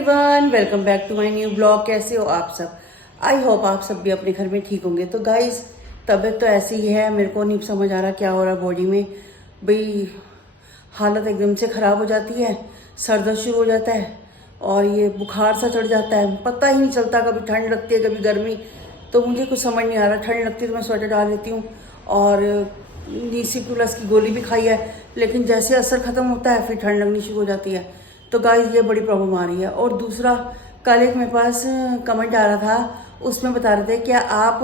Everyone, welcome back to my new blog. कैसे हो आप सब? आई होप आप सब भी अपने घर में ठीक होंगे। तो गाइस, तबीयत तो ऐसी ही है, मेरे को नहीं समझ आ रहा क्या हो रहा है बॉडी में। भाई हालत एकदम से ख़राब हो जाती है, सर दर्द शुरू हो जाता है और ये बुखार सा चढ़ जाता है, पता ही नहीं चलता, कभी ठंड लगती है कभी गर्मी। तो मुझे कुछ समझ नहीं आ रहा। ठंड लगती है तो मैं स्वेटर डाल लेती हूँ और DC+ की गोली भी खाई है, लेकिन जैसे असर ख़त्म होता है फिर ठंड लगनी शुरू हो जाती है। तो गाइस ये बड़ी प्रॉब्लम आ रही है। और दूसरा, कल एक मेरे पास कमेंट आ रहा था, उसमें बता रहे थे क्या आप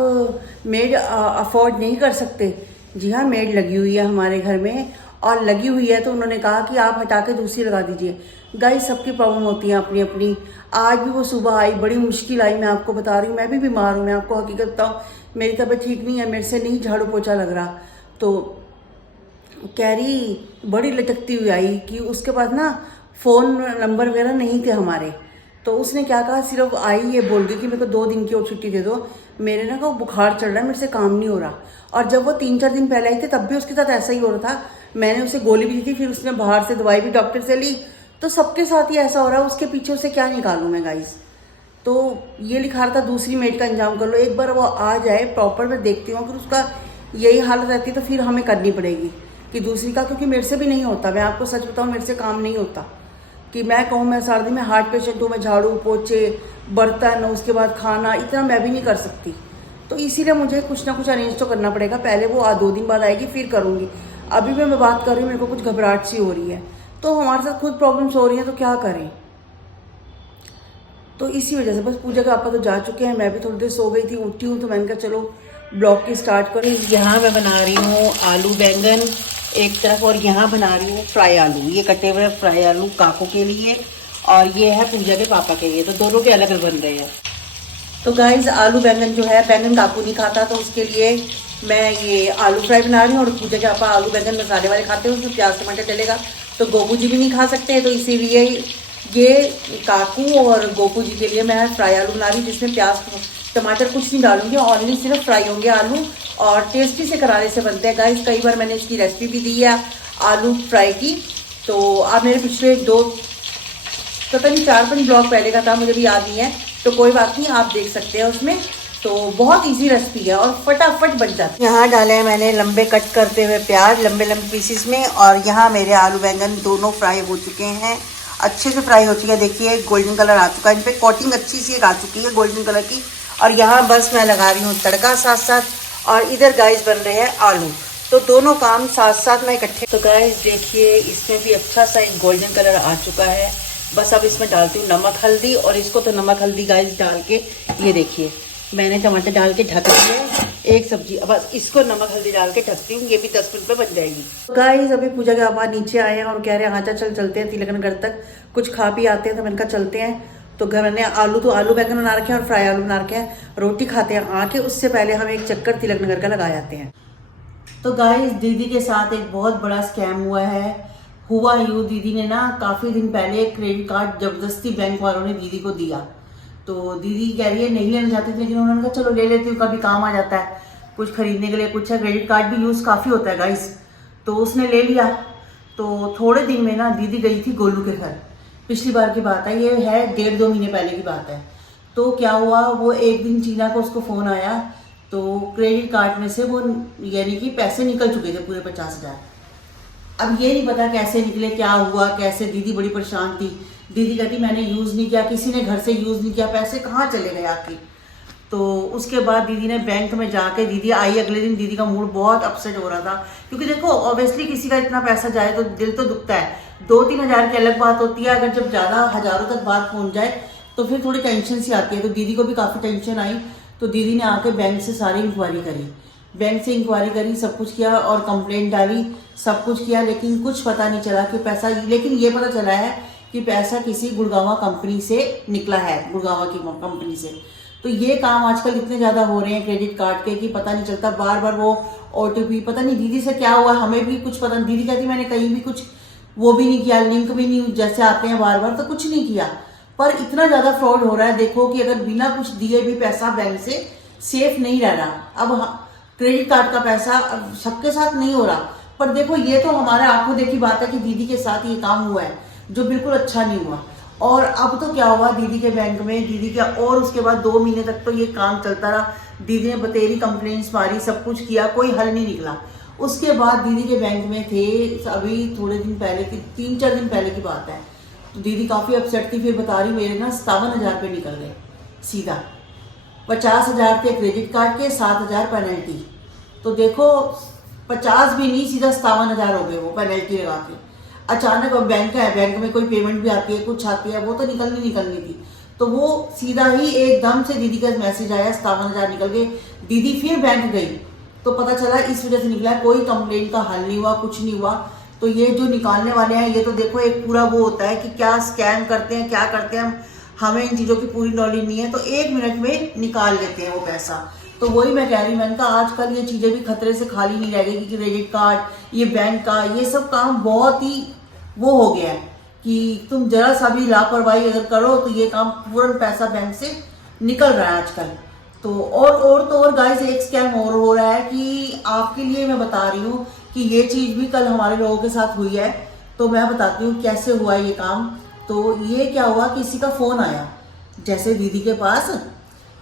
मेड अफोर्ड नहीं कर सकते। जी हाँ, मेड लगी हुई है हमारे घर में, और लगी हुई है तो उन्होंने कहा कि आप हटा के दूसरी लगा दीजिए। गाइस सबकी प्रॉब्लम होती है अपनी अपनी। आज भी वो सुबह आई, बड़ी मुश्किल आई, मैं आपको बता रही हूँ। मैं भी बीमार हूँ, मैं आपको हकीकत बताऊँ, मेरी तबीयत ठीक नहीं है, मेरे से नहीं झाड़ू पोछा लग रहा। तो कह रही, बड़ी लटकती हुई आई कि उसके पास ना फ़ोन नंबर वगैरह नहीं थे हमारे। तो उसने क्या कहा, सिर्फ आई ये बोल गई कि मेरे को 2 दिन की और छुट्टी दे दो, मेरे ना को बुखार चढ़ रहा है, मेरे से काम नहीं हो रहा। और जब वो 3-4 दिन पहले आई थे तब भी उसके साथ ऐसा ही हो रहा था। मैंने उसे गोली भी दी थी, फिर उसने बाहर से दवाई भी डॉक्टर से ली। तो सबके साथ ही ऐसा हो रहा है, उसके पीछे उसे क्या निकालूं मैं गाइस। तो ये लिखा रहा था दूसरी मेड का इंतजाम कर लो, एक बार वो आ जाए प्रॉपर, मैं देखती हूँ। अगर उसका यही हालत रहती है तो फिर हमें करनी पड़ेगी कि दूसरी का, क्योंकि मेरे से भी नहीं होता। मैं आपको सच बताऊँ, मेरे से काम नहीं होता कि मैं कहूँ मैं सारा दिन में हार्ट पेशेंट हूँ, मैं झाड़ू पोछे बर्तन उसके बाद खाना इतना मैं भी नहीं कर सकती। तो इसीलिए मुझे कुछ ना कुछ अरेंज तो करना पड़ेगा। पहले वो 2 दिन बाद आएगी फिर करूँगी। अभी भी मैं बात कर रही हूँ, मेरे को कुछ घबराहट सी हो रही है। तो हमारे साथ खुद प्रॉब्लम्स हो रही हैं, तो क्या करें। तो इसी वजह से बस पूजा के पापा तो जा चुके हैं, मैं भी थोड़ी देर सो गई थी, उठी हूँ तो मैंने कहा चलो ब्लॉग की स्टार्ट करूँ। यहाँ मैं बना रही हूँ आलू बैंगन एक तरफ, और यहाँ बना रही हूँ फ्राई आलू। ये कटे हुए फ्राई आलू काकू के लिए और ये है पूजा के पापा के लिए, तो दोनों के अलग अलग बन रहे हैं। तो गाइज आलू बैंगन जो है, बैंगन काकू नहीं खाता तो उसके लिए मैं ये आलू फ्राई बना रही हूँ। और पूजा के पापा आलू बैंगन मसाले वाले खाते हैं, उसमें प्याज टमाटर डलेगा, तो गोपू जी भी नहीं खा सकते। तो इसीलिए ये काकू और गोपू जी के लिए मैं फ्राई आलू बना रही हूँ, जिसमें प्याज टमाटर कुछ नहीं डालूंगी, ऑनली सिर्फ फ्राई होंगे आलू। और टेस्टी से करारे से बनते हैं गाइस। कई बार मैंने इसकी रेसिपी भी दी है आलू फ्राई की। तो आप मेरे पिछले 2 पता नहीं 4-5 ब्लॉग पहले का था, मुझे भी याद नहीं है, तो कोई बात नहीं, आप देख सकते हैं उसमें। तो बहुत इजी रेसिपी है और फटाफट बन जाती है। यहाँ डाले हैं मैंने लंबे कट करते हुए प्याज, लंबे लंबे पीसेस में। और यहाँ मेरे आलू बैंगन दोनों फ्राई हो चुके हैं, अच्छे से फ्राई हो चुके हैं। देखिए गोल्डन कलर आ चुका है, इन पर कोटिंग अच्छी सी आ चुकी है गोल्डन कलर की। और यहाँ बस मैं लगा रही हूँ तड़का साथ साथ, और इधर गाइस बन रहे हैं आलू। तो दोनों काम साथ साथ मैं इकट्ठे। तो गाइस देखिए इसमें भी अच्छा सा एक गोल्डन कलर आ चुका है। बस अब इसमें डालती हूँ नमक हल्दी, और इसको तो नमक हल्दी गाइस डाल के, ये देखिए मैंने टमाटर डाल के ढक दिया एक सब्जी। अब बस इसको नमक हल्दी डाल के ढकती हूँ, ये भी 10 मिनट में बन जाएगी। गाइस अभी पूजा के पापा नीचे आए हैं और कह रहे हैं हाँ चलते हैं तिलकनगढ़ तक, कुछ खा पी आते हैं। तो मैंने कहा चलते हैं। तो घर में आलू बैंगन बना रखे हैं और फ्राई आलू बना रखे हैं, रोटी खाते हैं आके, उससे पहले हम एक चक्कर तिलकनगढ़ का लगा जाते हैं। तो गाइस दीदी के साथ एक बहुत बड़ा स्कैम हुआ यूँ, दीदी ने ना काफ़ी दिन पहले क्रेडिट कार्ड जबरदस्ती बैंक वालों ने दीदी को दिया। तो दीदी कह रही है नहीं लेना चाहती थी, लेकिन उन्होंने कहा चलो ले लेती हूँ, कभी काम आ जाता है कुछ खरीदने के लिए। कुछ है, क्रेडिट कार्ड भी यूज़ काफ़ी होता है गाइस। तो उसने ले लिया। तो थोड़े दिन में ना दीदी गई थी गोलू के घर, पिछली बार की बात है, ये है 1.5-2 महीने पहले की बात है। तो क्या हुआ, वो एक दिन चीना को उसको फ़ोन आया, तो क्रेडिट कार्ड में से वो यानी कि पैसे निकल चुके थे पूरे 50,000। अब ये नहीं पता कैसे निकले, क्या हुआ कैसे। दीदी बड़ी परेशान थी। दीदी कहती मैंने यूज़ नहीं किया, किसी ने घर से यूज़ नहीं किया, पैसे कहाँ चले गए आखिर। तो उसके बाद दीदी ने बैंक में जाके, दीदी आई अगले दिन, दीदी का मूड बहुत अपसेट हो रहा था, क्योंकि देखो ऑब्वियसली किसी का इतना पैसा जाए तो दिल तो दुखता है। 2-3 हज़ार की अलग बात होती है, अगर जब ज़्यादा हज़ारों तक बात पहुँच जाए तो फिर थोड़ी टेंशन सी आती है। तो दीदी को भी काफ़ी टेंशन आई। तो दीदी ने आके बैंक से सारी इंक्वायरी करी, बैंक से इंक्वायरी करी, सब कुछ किया और कंप्लेंट डाली, सब कुछ किया, लेकिन कुछ पता नहीं चला कि पैसा। लेकिन ये पता चला है कि पैसा किसी गुड़गावा कंपनी से निकला है, गुड़गावा की कंपनी से। तो ये काम आजकल इतने ज़्यादा हो रहे हैं क्रेडिट कार्ड के कि पता नहीं चलता, बार बार वो OTP, पता नहीं दीदी से क्या हुआ, हमें भी कुछ पता नहीं। दीदी कहती मैंने कहीं भी कुछ वो भी नहीं किया, लिंक भी नहीं, जैसे आते हैं बार बार, तो कुछ नहीं किया। पर इतना ज़्यादा फ्रॉड हो रहा है देखो, कि अगर बिना कुछ दिए भी पैसा बैंक से सेफ नहीं रह रहा। अब क्रेडिट कार्ड का पैसा सबके साथ नहीं हो रहा, पर देखो ये तो हमारे आंखों देखी बात है कि दीदी के साथ ये काम हुआ है, जो बिल्कुल अच्छा नहीं हुआ। और अब तो क्या हुआ दीदी के बैंक में, दीदी का, और उसके बाद 2 महीने तक तो ये काम चलता रहा। दीदी ने बतेरी कंप्लेंट्स मारी, सब कुछ किया, कोई हल नहीं निकला। उसके बाद दीदी के बैंक में थे, अभी थोड़े दिन पहले की, 3-4 दिन पहले की बात है, तो दीदी काफ़ी अपसेट थी। फिर बता रही मेरे ना 57,000 रुपये निकल गए सीधा। 50,000 थे क्रेडिट कार्ड के, 7,000 पेनल्टी। तो देखो 50 भी नहीं, सीधा 57,000 हो गए वो पेनल्टी लगा के। अचानक अब बैंक है, बैंक में कोई पेमेंट भी आती है, कुछ आती है, वो तो निकलनी थी, तो वो सीधा ही एकदम से दीदी का मैसेज आया 57,000 निकल गए। दीदी फिर बैंक गई तो पता चला इस वजह से निकला, कोई कंप्लेंट का हल नहीं हुआ, कुछ नहीं हुआ। तो ये जो निकालने वाले हैं, ये तो देखो एक पूरा वो होता है कि क्या स्कैम करते हैं, क्या करते हैं, हमें इन चीज़ों की पूरी नॉलेज नहीं है, तो 1 मिनट में निकाल लेते हैं वो पैसा। तो वही मैं कह रही, मैंने कहा आजकल ये चीज़ें भी खतरे से खाली नहीं रह गई कि क्रेडिट कार्ड, ये बैंक का, ये सब काम बहुत ही वो हो गया है कि तुम जरा सा भी लापरवाही अगर करो तो ये काम पूरा पैसा बैंक से निकल रहा है आजकल। तो और गाइस एक स्कैम और हो रहा है कि आपके लिए मैं बता रही हूँ कि ये चीज़ भी कल हमारे लोगों के साथ हुई है। तो मैं बताती हूँ कैसे हुआ ये काम। तो ये क्या हुआ, किसी का फ़ोन आया जैसे दीदी के पास,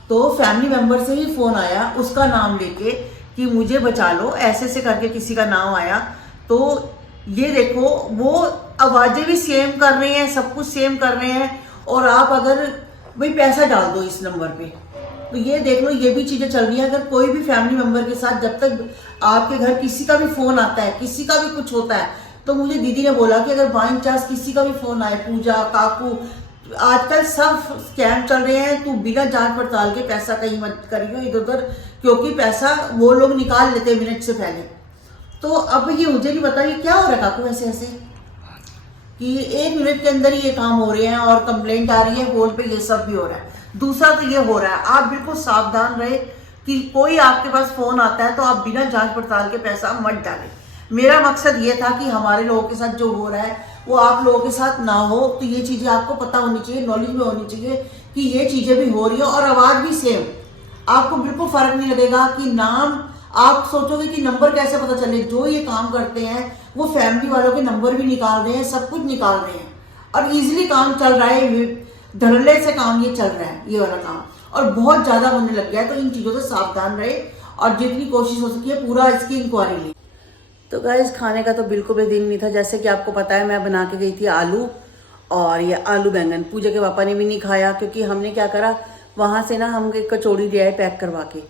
तो फैमिली मेंबर से ही फ़ोन आया उसका नाम लेके कि मुझे बचा लो, ऐसे से करके किसी का नाम आया। तो ये देखो वो आवाज़ें भी सेम कर रहे हैं, सब कुछ सेम कर रहे हैं, और आप अगर भाई पैसा डाल दो इस नंबर पे, तो ये देख लो ये भी चीज़ें चल रही हैं। अगर कोई भी फैमिली मेंबर के साथ जब तक आपके घर किसी का भी फ़ोन आता है, किसी का भी कुछ होता है, तो मुझे दीदी ने बोला कि अगर बाई चांस किसी का भी फ़ोन आए, पूजा, काकू, आजकल सब स्कैम चल रहे हैं, तू बिना जांच पड़ताल के पैसा कहीं मत करियो इधर उधर, क्योंकि पैसा वो लोग निकाल लेते हैं मिनट से पहले। तो अब ये मुझे नहीं पता ये क्या हो रहा है काकू, ऐसे ऐसे कि 1 मिनट के अंदर ही ये काम हो रहे हैं और कंप्लेंट आ रही है फोन पे, ये सब भी हो रहा है। दूसरा तो ये हो रहा है, आप बिल्कुल सावधान रहे कि कोई आपके पास फोन आता है तो आप बिना जांच पड़ताल के पैसा मत डालें। मेरा मकसद ये था कि हमारे लोगों के साथ जो हो रहा है वो आप लोगों के साथ ना हो। तो ये चीज़ें आपको पता होनी चाहिए, नॉलेज में होनी चाहिए कि ये चीज़ें भी हो रही है, और आवाज़ भी सेम, आपको बिल्कुल फर्क नहीं लगेगा कि नाम, आप सोचोगे कि नंबर कैसे पता चले। जो ये काम करते हैं वो फैमिली वालों के नंबर भी निकाल रहे हैं, सब कुछ निकाल रहे हैं, और इजीली काम चल रहा है, धड़ल्ले से काम ये चल रहा है, ये वाला काम, और बहुत ज्यादा होने लग गया है। तो इन चीजों से सावधान रहे और जितनी कोशिश हो सकी है पूरा इसकी इंक्वायरी ली। तो गाइस खाने का तो बिल्कुल भी दिन नहीं था, जैसे कि आपको पता है मैं बना के गई थी आलू, और ये आलू बैंगन पूजा के पापा ने भी नहीं खाया, क्योंकि हमने क्या करा, वहां से ना हम एक कचौड़ी ले आए पैक करवा के।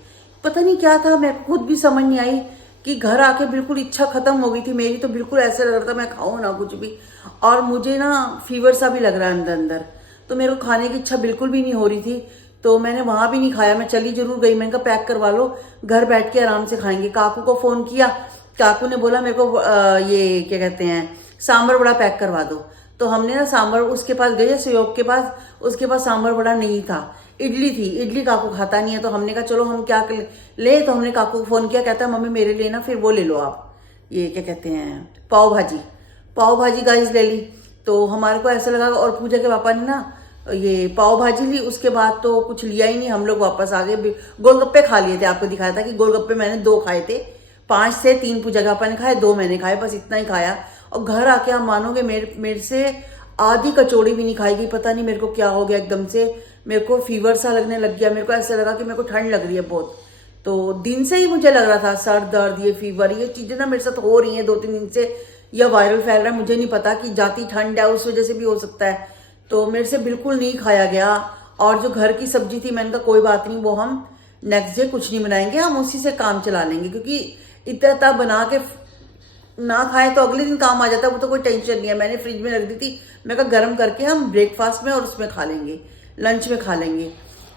पता नहीं क्या था, मैं खुद भी समझ नहीं आई कि घर आके बिल्कुल इच्छा खत्म हो गई थी मेरी, तो बिल्कुल ऐसे लग रहा था मैं खाऊं ना कुछ भी, और मुझे ना फीवर सा भी लग रहा है अंदर अंदर, तो मेरे को खाने की इच्छा बिल्कुल भी नहीं हो रही थी। तो मैंने वहां भी नहीं खाया, मैं चली जरूर गई, मैंने कहा पैक करवा लो, घर बैठ के आराम से खाएंगे। काकू को फोन किया, काकू ने बोला मेरे को ये क्या कहते हैं सांभर वड़ा पैक करवा दो। तो हमने ना सांभर, उसके पास गए सहयोग के पास, उसके पास सांभर वड़ा नहीं था, इडली थी, इडली काकू खाता नहीं है। तो हमने कहा चलो हम क्या ले, तो हमने काकू को फोन किया, कहता है मम्मी मेरे लिए ना फिर वो ले लो आप, ये क्या कहते हैं पाव भाजी गाइस ले ली। तो हमारे को ऐसा लगा, और पूजा के पापा ने ना ये पाव भाजी ली, उसके बाद तो कुछ लिया ही नहीं, हम लोग वापस आ गए। गोलगप्पे खा लिए थे, आपको दिखाया था कि गोलगप्पे मैंने 2 खाए थे, 5 से 3 पूजा के पापा ने खाए, 2 मैंने खाए, बस इतना ही खाया। और घर आके आप मानोगे मेरे से आधी कचौड़ी भी नहीं खाई गई। पता नहीं मेरे को क्या हो गया, एकदम से मेरे को फीवर सा लगने लग गया, मेरे को ऐसा लगा कि मेरे को ठंड लग रही है बहुत। तो दिन से ही मुझे लग रहा था सर दर्द, ये फीवर, ये चीजें ना मेरे साथ हो रही हैं 2-3 दिन से, या वायरल फैल रहा है, मुझे नहीं पता कि जाती ठंड है उस वजह से भी हो सकता है। तो मेरे से बिल्कुल नहीं खाया गया। और जो घर की सब्जी थी, मैंने कहा कोई बात नहीं, वो हम नेक्स्ट डे कुछ नहीं बनाएंगे, हम उसी से काम चला लेंगे, क्योंकि इतना बना के ना खाए तो अगले दिन काम आ जाता है, वो तो कोई टेंशन नहीं है। मैंने फ्रिज में रख दी थी, मैं कहा गर्म करके हम ब्रेकफास्ट में और उसमें खा लेंगे, लंच में खा लेंगे।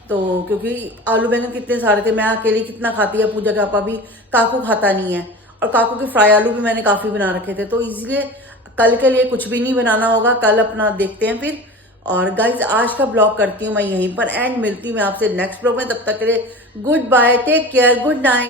तो क्योंकि आलू बैंगन कितने सारे थे, मैं अकेली कितना खाती है, पूजा का पापा भी, काकू खाता नहीं है, और काकू के फ्राई आलू भी मैंने काफ़ी बना रखे थे। तो इसलिए कल के लिए कुछ भी नहीं बनाना होगा, कल अपना देखते हैं फिर। और गाइज आज का ब्लॉग करती हूँ मैं यहीं पर एंड, मिलती हूँ मैं आपसे नेक्स्ट ब्लॉग में, तब तक के लिए good bye, take care, good night.